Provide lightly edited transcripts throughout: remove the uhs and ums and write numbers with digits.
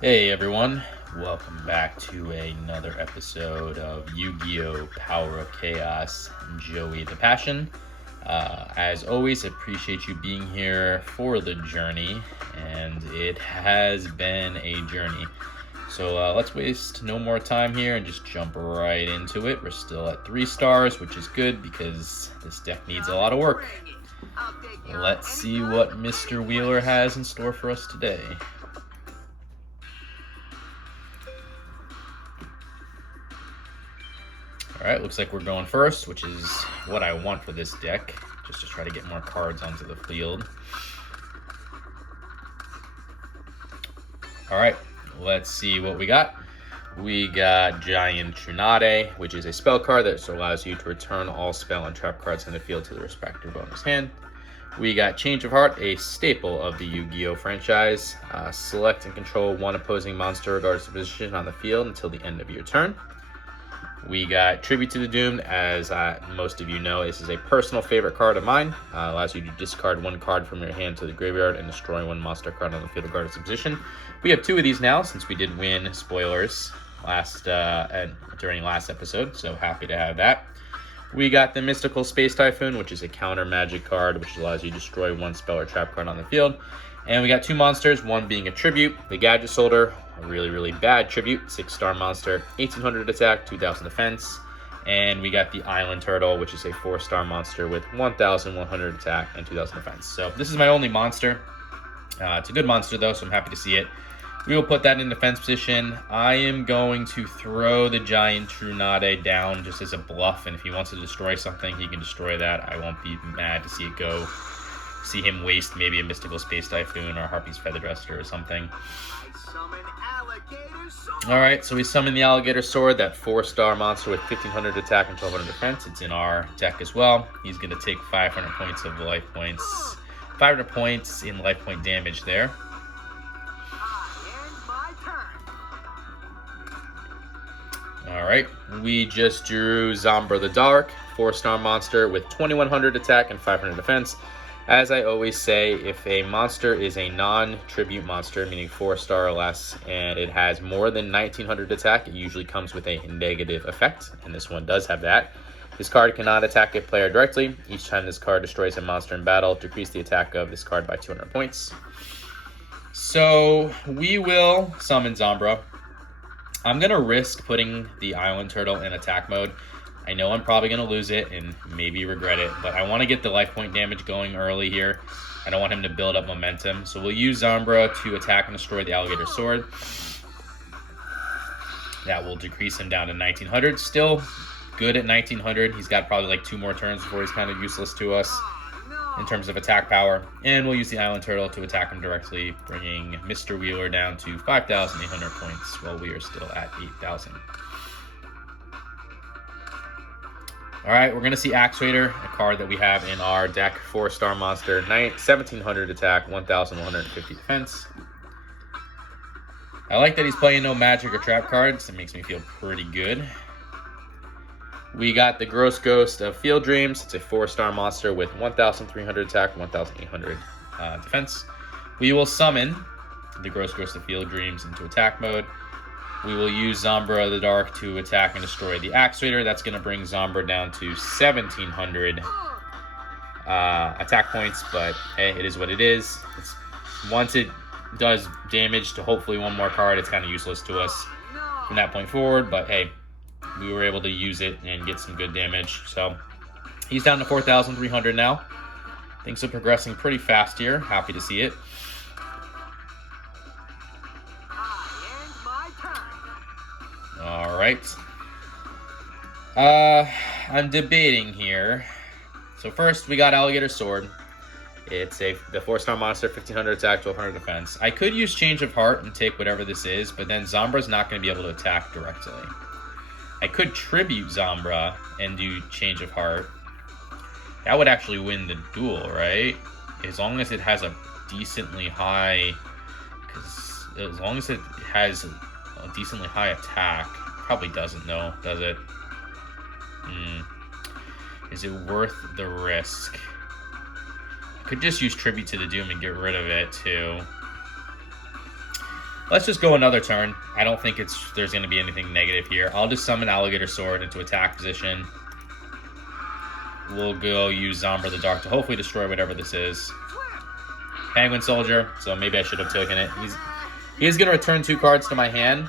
Hey everyone, welcome back to another episode of Yu-Gi-Oh! Power of Chaos, Joey the Passion. As always, appreciate you being here for the journey, and it has been a journey. So let's waste no more time here and just jump right into it. We're still at 3 stars, which is good because this deck needs a lot of work. Let's see what Mr. Wheeler has in store for us today. Alright, looks like we're going first, which is what I want for this deck, just to try to get more cards onto the field. Alright, let's see what we got. We got Giant Trinade, which is a spell card that allows you to return all spell and trap cards in the field to the respective owner's hand. We got Change of Heart, a staple of the Yu-Gi-Oh! Franchise. Select and control one opposing monster regardless of position on the field until the end of your turn. We got Tribute to the Doomed. As most of you know, this is a personal favorite card of mine. Allows you to discard one card from your hand to the graveyard and destroy one monster card on the field regardless of position. We have 2 of these now since we did win spoilers during last episode, so happy to have that. We got the Mystical Space Typhoon, which is a counter magic card, which allows you to destroy one spell or trap card on the field. And we got 2 monsters, one being a tribute, the Gadget Soldier, a really bad tribute, 6-star monster, 1800 attack, 2000 defense. And we got the Island Turtle, which is a 4-star monster with 1100 attack and 2000 defense. So this is my only monster. It's a good monster though, so I'm happy to see it. We will put that in defense position. I am going to throw the Giant Trinade down just as a bluff, and if he wants to destroy something, he can destroy that. I won't be mad to see it go. See him waste maybe a Mystical Space Typhoon or a Harpy's Feather Duster or something. Alright, so we summon the Alligator Sword, that 4-star monster with 1500 attack and 1200 defense. It's in our deck as well. He's going to take 500 points of life points. 500 points in life point damage there. Alright, we just drew Zombra the Dark, 4-star monster with 2100 attack and 500 defense. As I always say, if a monster is a non-tribute monster, meaning 4-star or less, and it has more than 1900 attack, it usually comes with a negative effect, and this one does have that. This card cannot attack a player directly. Each time this card destroys a monster in battle, decrease the attack of this card by 200 points. So we will summon Zombra. I'm going to risk putting the Island Turtle in attack mode. I know I'm probably going to lose it and maybe regret it, but I want to get the life point damage going early here. I don't want him to build up momentum. So we'll use Zombra to attack and destroy the Alligator Sword. That will decrease him down to 1900. Still good at 1900. He's got probably like 2 more turns before he's kind of useless to us in terms of attack power. And we'll use the Island Turtle to attack him directly, bringing Mr. Wheeler down to 5,800 points while we are still at 8,000. Alright, we're going to see Actuator, a card that we have in our deck. 4-star monster, 1700 attack, 1150 defense. I like that he's playing no magic or trap cards. It makes me feel pretty good. We got the Gross Ghost of Field Dreams. It's a 4-star monster with 1300 attack, 1800 defense. We will summon the Gross Ghost of Field Dreams into attack mode. We will use Zombra the Dark to attack and destroy the Actuator. That's going to bring Zombra down to 1700 attack points, but hey, it is what it is. Once it does damage to hopefully one more card, it's kind of useless to us from that point forward, but hey, we were able to use it and get some good damage. So he's down to 4,300 now. Things are progressing pretty fast here. Happy to see it. All right. I'm debating here. So first, we got Alligator Sword. It's the 4-star monster, 1500 attack, 1200 defense. I could use Change of Heart and take whatever this is, but then Zombra's not going to be able to attack directly. I could Tribute Zombra and do Change of Heart. That would actually win the duel, right? As long as it has a decently high... Because as long as it has a decently high attack... Probably doesn't, though, does it? Is it worth the risk? I could just use Tribute to the Doom and get rid of it, too. Let's just go another turn. I don't think there's going to be anything negative here. I'll just summon Alligator Sword into attack position. We'll go use Zombra the Dark to hopefully destroy whatever this is. Penguin Soldier, so maybe I should have taken it. He is going to return 2 cards to my hand.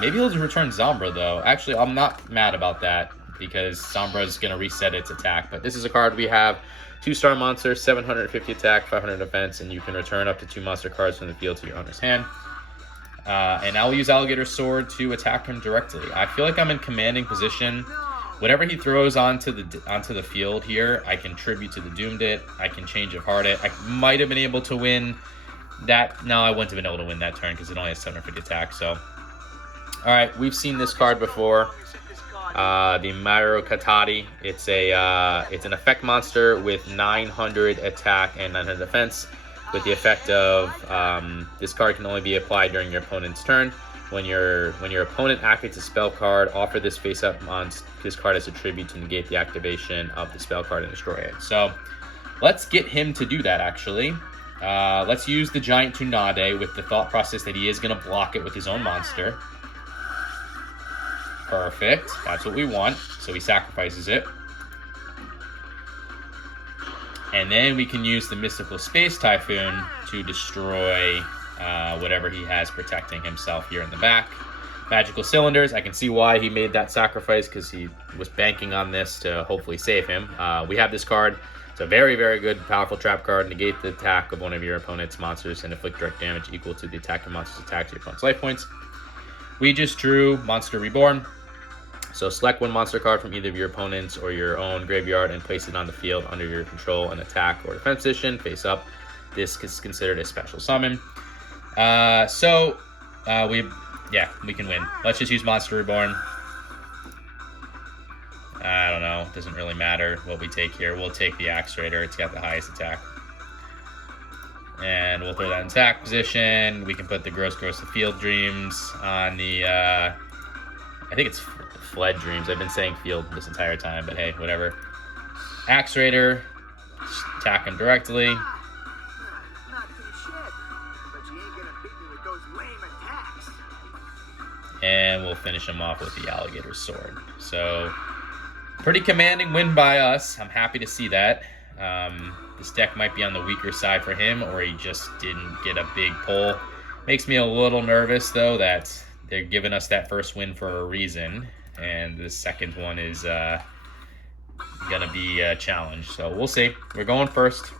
Maybe he'll return Zombra, though. Actually, I'm not mad about that, because Zombra is going to reset its attack. But this is a card we have. 2-star monster, 750 attack, 500 defense, and you can return up to 2 monster cards from the field to your owner's hand. And I'll use Alligator Sword to attack him directly. I feel like I'm in commanding position. Whatever he throws onto the field here, I can tribute to the Doomed It. I can change of heart it. I might have been able to win that. No, I wouldn't have been able to win that turn because it only has 750 attack. So, all right, we've seen this card before. The Myro Katati. It's an effect monster with 900 attack and 900 defense. With the effect of this card can only be applied during your opponent's turn. When your opponent activates a spell card, offer this face-up on this card as a tribute to negate the activation of the spell card and destroy it. So let's get him to do that, actually. Let's use the Giant Tsunade with the thought process that he is going to block it with his own monster. Perfect. That's what we want. So he sacrifices it. And then we can use the Mystical Space Typhoon to destroy whatever he has protecting himself here in the back. Magical Cylinders. I can see why he made that sacrifice, because he was banking on this to hopefully save him. We have this card. It's a very, very good, powerful trap card. Negate the attack of one of your opponent's monsters and inflict direct damage equal to the attacking monster's attack to your opponent's life points. We just drew Monster Reborn. So select 1 monster card from either of your opponent's or your own graveyard and place it on the field under your control and attack or defense position, face up. This is considered a special summon. We can win. Let's just use Monster Reborn. I don't know. It doesn't really matter what we take here. We'll take the Axe Raider. It's got the highest attack. And we'll throw that in attack position. We can put the Gross of Field Dreams on the... I think it's Fled Dreams. I've been saying field this entire time, but hey, whatever. Axe Raider. Attack him directly. And we'll finish him off with the Alligator Sword. So, pretty commanding win by us. I'm happy to see that. This deck might be on the weaker side for him, or he just didn't get a big pull. Makes me a little nervous, though, that they're giving us that first win for a reason. And the second one is going to be a challenge. So, we'll see. We're going first.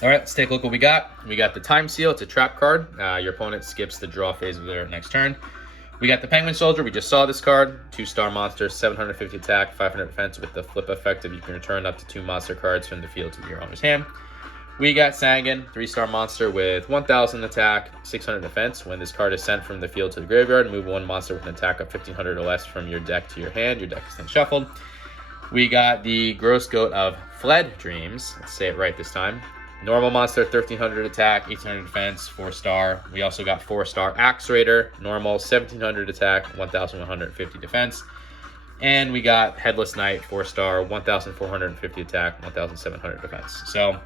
All right, let's take a look what we got. We got the Time Seal. It's a trap card. Your opponent skips the draw phase of their next turn. We got the Penguin Soldier. We just saw this card. 2-star monster, 750 attack, 500 defense with the flip effect of you can return up to 2 monster cards from the field to your owner's hand. We got Sangan, 3-star monster with 1000 attack, 600 defense. When this card is sent from the field to the graveyard, move 1 monster with an attack of 1500 or less from your deck to your hand. Your deck is then shuffled. We got the Gross Goat of Fled Dreams. Let's say it right this time. Normal monster, 1300 attack, 1800 defense, 4-star. We also got 4-star Axe Raider, normal, 1700 attack, 1150 defense. And we got Headless Knight, 4-star, 1450 attack, 1700 defense. So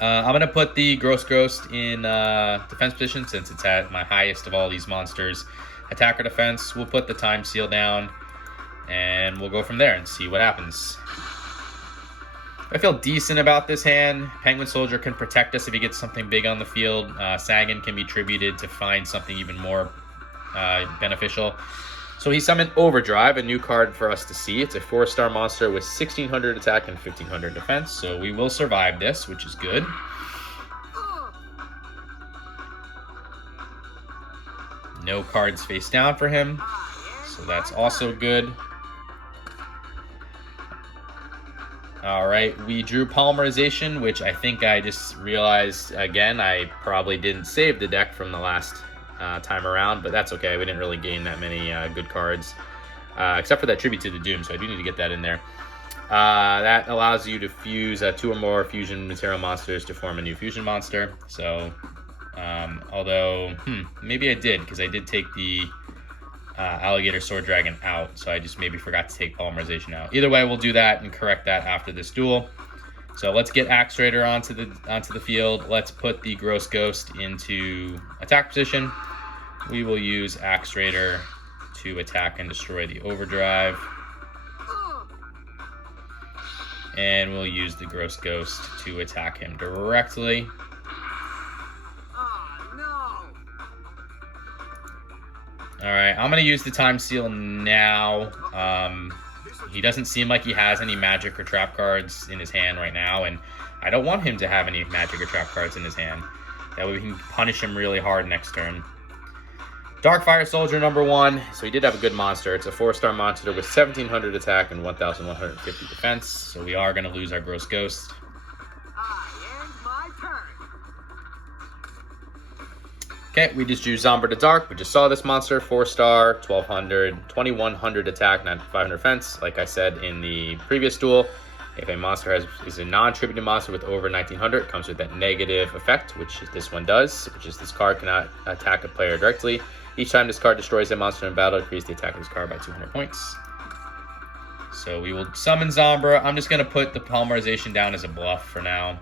I'm going to put the Gross Ghost in defense position since it's at my highest of all these monsters. Attack or defense, we'll put the Time Seal down and we'll go from there and see what happens. I feel decent about this hand. Penguin Soldier can protect us if he gets something big on the field. Sagan can be tributed to find something even more beneficial. So he summoned Overdrive, a new card for us to see. It's a 4-star monster with 1600 attack and 1500 defense. So we will survive this, which is good. No cards face down for him. So that's also good. All right, we drew Polymerization, which I think I just realized, again, I probably didn't save the deck from the last time around, but that's okay. We didn't really gain that many good cards, except for that Tribute to the Doom, so I do need to get that in there. That allows you to fuse 2 or more fusion material monsters to form a new fusion monster. So, although, maybe I did, because I did take the Alligator Sword Dragon out, so I just maybe forgot to take Polymerization out. Either way, we'll do that and correct that after this duel. So let's get Axe Raider onto the field. Let's put the Gross Ghost into attack position. We will use Axe Raider to attack and destroy the Overdrive. And we'll use the Gross Ghost to attack him directly. Alright, I'm going to use the Time Seal now. He doesn't seem like he has any magic or trap cards in his hand right now, and I don't want him to have any magic or trap cards in his hand. That way we can punish him really hard next turn. Darkfire Soldier #1. So he did have a good monster. It's a 4-star monster with 1700 attack and 1150 defense. So we are going to lose our Gross Ghost. Okay, we just used Zombra to Dark. We just saw this monster, 4-star, 1200, 2100 attack, 500 defense. Like I said in the previous duel, if a monster is a non-attributed monster with over 1900, it comes with that negative effect, which this one does, which is this card cannot attack a player directly. Each time this card destroys a monster in battle, increase the attack of this card by 200 points. So we will summon Zombra. I'm just going to put the polymerization down as a bluff for now.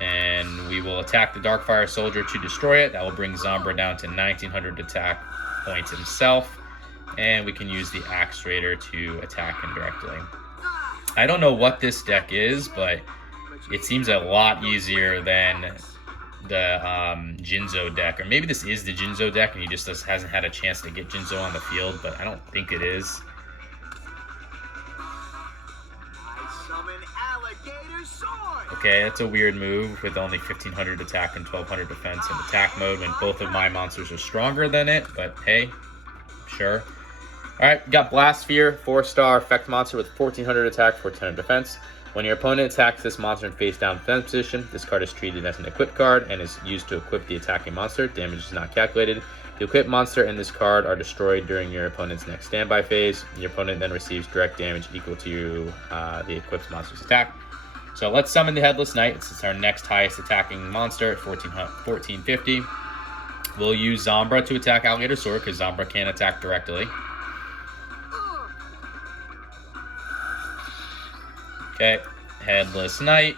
And we will attack the Darkfire Soldier to destroy it. That will bring Zombra down to 1900 attack points himself. And we can use the Axe Raider to attack him directly. I don't know what this deck is, but it seems a lot easier than the Jinzo deck. Or maybe this is the Jinzo deck and he just hasn't had a chance to get Jinzo on the field, but I don't think it is. Okay, that's a weird move with only 1500 attack and 1200 defense in attack mode when both of my monsters are stronger than it, but hey, sure. Alright, we got Blast Sphere, 4-star effect monster with 1400 attack, 1400 defense. When your opponent attacks this monster in face down defense position, this card is treated as an equipped card and is used to equip the attacking monster. Damage is not calculated. The equipped monster and this card are destroyed during your opponent's next standby phase. Your opponent then receives direct damage equal to the equipped monster's attack. So let's summon the Headless Knight. It's our next highest attacking monster at 1450. We'll use Zombra to attack Alligator Sword because Zombra can't attack directly. Okay, Headless Knight.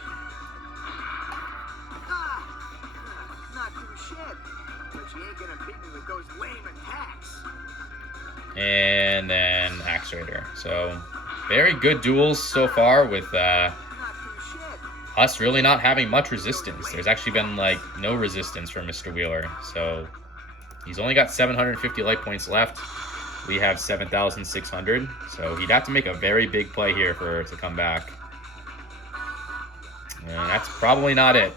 And then Axe Raider. So very good duels so far with us really not having much resistance. There's actually been like no resistance for Mr. Wheeler. So he's only got 750 life points left. We have 7,600. So he'd have to make a very big play here for it to come back. And that's probably not it.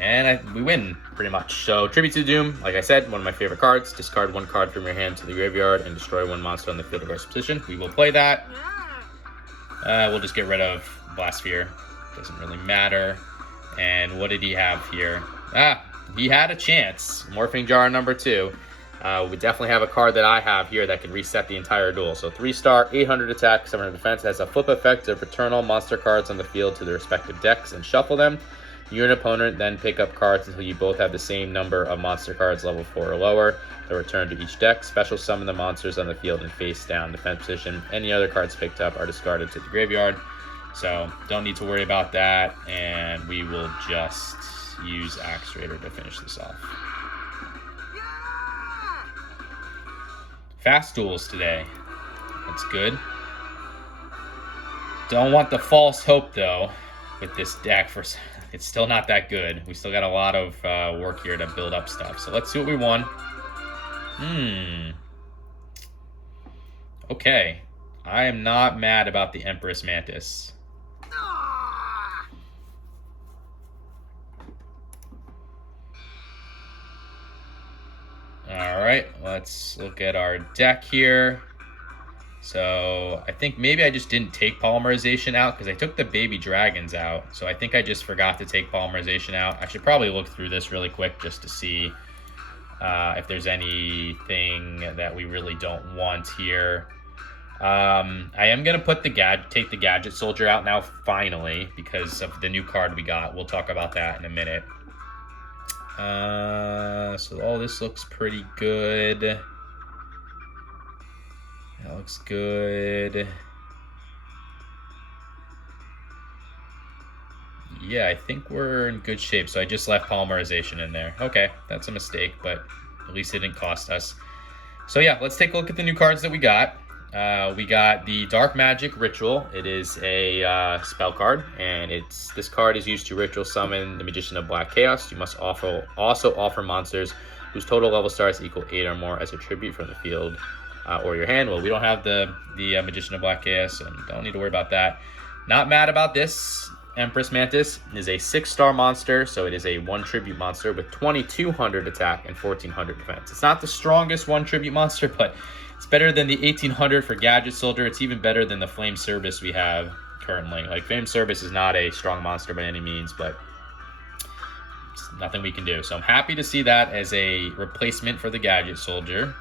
And we win, pretty much. So, Tribute to Doom, like I said, one of my favorite cards. Discard 1 card from your hand to the graveyard and destroy 1 monster on the field of our position. We will play that. We'll just get rid of Blast Sphere. Doesn't really matter. And what did he have here? He had a chance. Morphing Jar #2. We definitely have a card that I have here that can reset the entire duel. So 3-star, 800 attack, 700 defense. Has a flip effect of return all monster cards on the field to their respective decks and shuffle them. You and opponent then pick up cards until you both have the same number of monster cards level 4 or lower. They'll return to each deck. Special summon the monsters on the field in face down defense position. Any other cards picked up are discarded to the graveyard. So don't need to worry about that. And we will just use Axe Raider to finish this off. Fast duels today. That's good. Don't want the false hope though with this deck. It's still not that good. We still got a lot of work here to build up stuff. So let's see what we won. Okay. I am not mad about the Empress Mantis. Alright, let's look at our deck here. So I think maybe I just didn't take polymerization out because I took the baby dragons out. So I think I just forgot to take polymerization out. I should probably look through this really quick just to see if there's anything that we really don't want here. I am going to put take the Gadget Soldier out now finally because of the new card we got. We'll talk about that in a minute. So all this looks pretty good. That looks good. Yeah, I think we're in good shape. So I just left polymerization in there. Okay, that's a mistake, but at least it didn't cost us. So yeah, let's take a look at the new cards that we got. We got the Dark Magic Ritual. It is a spell card, and this card is used to ritual summon the Magician of Black Chaos. You must also offer monsters whose total level stars equal 8 or more as a tribute from the field or your hand. Well, we don't have the Magician of Black Chaos, and don't need to worry about that. Not mad about this. Empress Mantis is a 6-star monster, so it is a 1 tribute monster with 2200 attack and 1400 defense. It's not the strongest 1 tribute monster, but it's better than the 1800 for Gadget Soldier. It's even better than the Flame Service we have currently. Like, Flame Service is not a strong monster by any means, but it's nothing we can do. So I'm happy to see that as a replacement for the Gadget Soldier.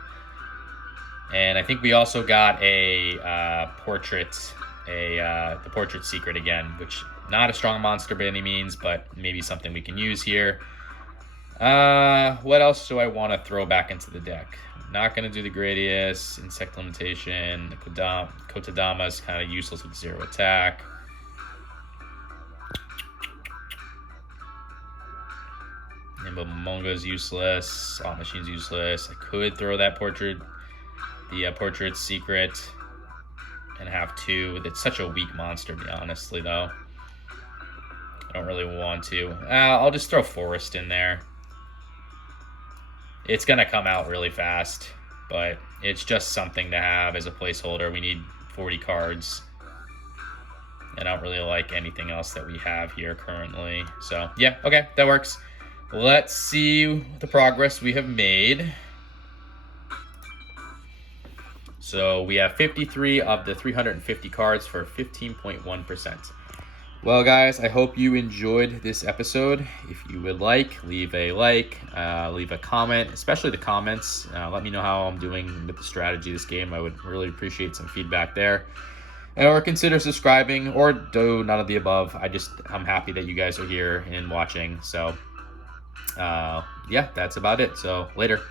And I think we also got a portrait, the Portrait Secret again, which not a strong monster by any means, but maybe something we can use here. What else do I want to throw back into the deck? Not going to do the Gradius, Insect Limitation. The Kotodama is kind of useless with 0 attack. Nimble is useless. Slot Machine's useless. I could throw that Portrait, the Portrait Secret, and have 2. It's such a weak monster, honestly, though. I don't really want to. I'll just throw Forest in there. It's going to come out really fast, but it's just something to have as a placeholder. We need 40 cards. And I don't really like anything else that we have here currently. So, yeah, okay, that works. Let's see the progress we have made. So we have 53 of the 350 cards for 15.1%. Well, guys, I hope you enjoyed this episode. If you would leave a comment, especially the comments. Let me know how I'm doing with the strategy of this game. I would really appreciate some feedback there. Or consider subscribing, or do none of the above. I'm happy that you guys are here and watching. So, yeah, that's about it. So, later.